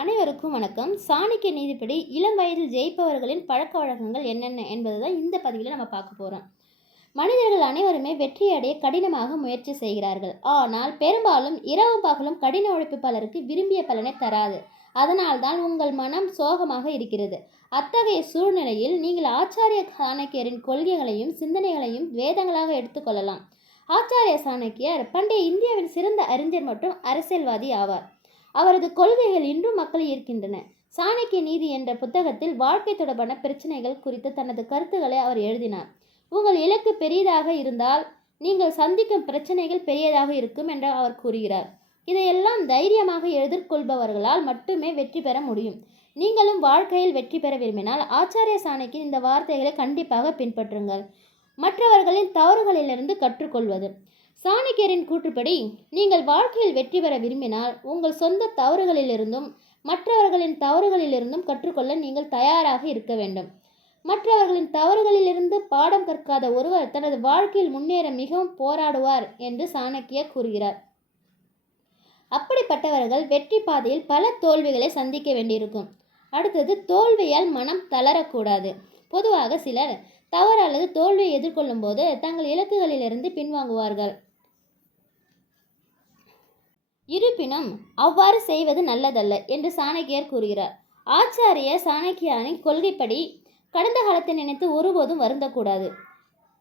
அனைவருக்கும் வணக்கம். சாணக்கிய நீதிப்படி இளம் வயதில் ஜெயிப்பவர்களின் பழக்க வழக்கங்கள் என்னென்ன என்பது தான் இந்த பதிவில் நம்ம பார்க்க போகிறோம் மனிதர்கள் அனைவருமே வெற்றியடைய கடினமாக முயற்சி செய்கிறார்கள். ஆனால் பெரும்பாலும் இரவும் பகலும் கடின உழைப்பு பலருக்கு விரும்பிய பலனை தராது. அதனால்தான் உங்கள் மனம் சோகமாக இருக்கிறது. அத்தகைய சூழ்நிலையில் நீங்கள் ஆச்சாரிய சாணக்கியரின் கொள்கைகளையும் சிந்தனைகளையும் வேதங்களாக எடுத்துக்கொள்ளலாம். ஆச்சாரிய சாணக்கியர் பண்டைய இந்தியாவின் சிறந்த அறிஞர் மற்றும் அரசியல்வாதி ஆவார். அவரது கொள்கைகள் இன்றும் மக்களை ஈர்க்கின்றன. சாணக்கிய நீதி என்ற புத்தகத்தில் வாழ்க்கை தொடர்பான பிரச்சனைகள் குறித்து தனது கருத்துக்களை அவர் எழுதினார். உங்கள் இலக்கு பெரியதாக இருந்தால் நீங்கள் சந்திக்கும் பிரச்சனைகள் பெரியதாக இருக்கும் என்று அவர் கூறுகிறார். இதையெல்லாம் தைரியமாக எதிர்கொள்பவர்களால் மட்டுமே வெற்றி பெற முடியும். நீங்களும் வாழ்க்கையில் வெற்றி பெற விரும்பினால் ஆச்சாரிய சாணக்கின் இந்த வார்த்தைகளை கண்டிப்பாக பின்பற்றுங்கள். மற்றவர்களின் தவறுகளிலிருந்து கற்றுக்கொள்வது. சாணக்கியரின் கூற்றுப்படி நீங்கள் வாழ்க்கையில் வெற்றி பெற விரும்பினால் உங்கள் சொந்த தவறுகளிலிருந்தும் மற்றவர்களின் தவறுகளிலிருந்தும் கற்றுக்கொள்ள நீங்கள் தயாராக இருக்க வேண்டும். மற்றவர்களின் தவறுகளிலிருந்து பாடம் கற்காத ஒருவர் தனது வாழ்க்கையில் முன்னேற மிகவும் போராடுவார் என்று சாணக்கியர் கூறுகிறார். அப்படிப்பட்டவர்கள் வெற்றி பாதையில் பல தோல்விகளை சந்திக்க வேண்டியிருக்கும். அடுத்தது தோல்வியால் மனம் தளரக்கூடாது. பொதுவாக சிலர் தவறு அல்லது தோல்வியை எதிர்கொள்ளும் போது தங்கள் இலக்குகளிலிருந்து பின்வாங்குவார்கள். இருப்பினும் அவ்வாறு செய்வது நல்லதல்ல என்று சாணக்கியர் கூறுகிறார். ஆச்சாரிய சாணக்கியாரின் கொள்கைப்படி கடந்த காலத்தை நினைத்து ஒருபோதும் வருந்தக்கூடாது.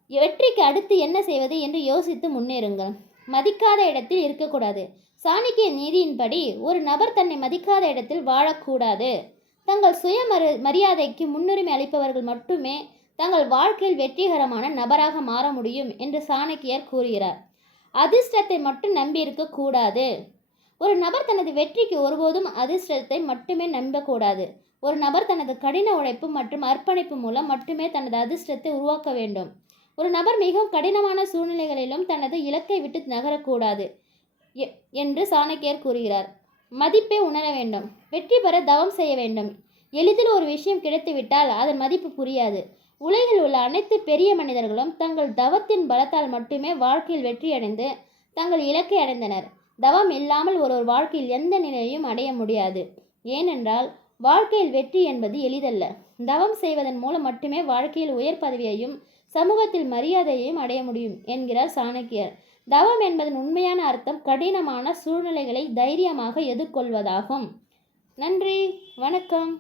வெற்றிக்கு அடுத்து என்ன செய்வது என்று யோசித்து முன்னேறுங்கள். மதிக்காத இடத்தில் இருக்கக்கூடாது. சாணக்கிய நீதியின்படி ஒரு நபர் தன்னை மதிக்காத இடத்தில் வாழக்கூடாது. தங்கள் சுய மரு மரியாதைக்கு முன்னுரிமை அளிப்பவர்கள் மட்டுமே தங்கள் வாழ்க்கையில் வெற்றிகரமான நபராக மாற முடியும் என்று சாணக்கியர் கூறுகிறார். அதிர்ஷ்டத்தை மட்டும் நம்பியிருக்க கூடாது. ஒரு நபர் தனது வெற்றிக்கு ஒருபோதும் அதிர்ஷ்டத்தை மட்டுமே நம்பக்கூடாது. ஒரு நபர் தனது கடின உழைப்பு மற்றும் அர்ப்பணிப்பு மூலம் மட்டுமே தனது அதிர்ஷ்டத்தை உருவாக்க வேண்டும். ஒரு நபர் மிகவும் கடினமான சூழ்நிலைகளிலும் தனது இலக்கை விட்டு நகரக்கூடாது என்று சாணக்கியர் கூறுகிறார். மதிப்பை உணர வேண்டும். வெற்றி பெற தவம் செய்ய வேண்டும். எளிதில் ஒரு விஷயம் கிடைத்துவிட்டால் அதன் மதிப்பு புரியாது. உலகில் உள்ள அனைத்து பெரிய மனிதர்களும் தங்கள் தவத்தின் பலத்தால் மட்டுமே வாழ்க்கையில் வெற்றியடைந்து தங்கள் இலக்கை அடைந்தனர். தவம் இல்லாமல் ஒருவர் வாழ்க்கையில் எந்த நிலையையும் அடைய முடியாது. ஏனென்றால் வாழ்க்கையில் வெற்றி என்பது எளிதல்ல. தவம் செய்வதன் மூலம் மட்டுமே வாழ்க்கையில் உயர் பதவியையும் சமூகத்தில் மரியாதையையும் அடைய முடியும் என்கிறார் சாணக்கியர். தவம் என்பதன் உண்மையான அர்த்தம் கடினமான சூழ்நிலைகளை தைரியமாக எதிர்கொள்வதாகும். நன்றி வணக்கம்.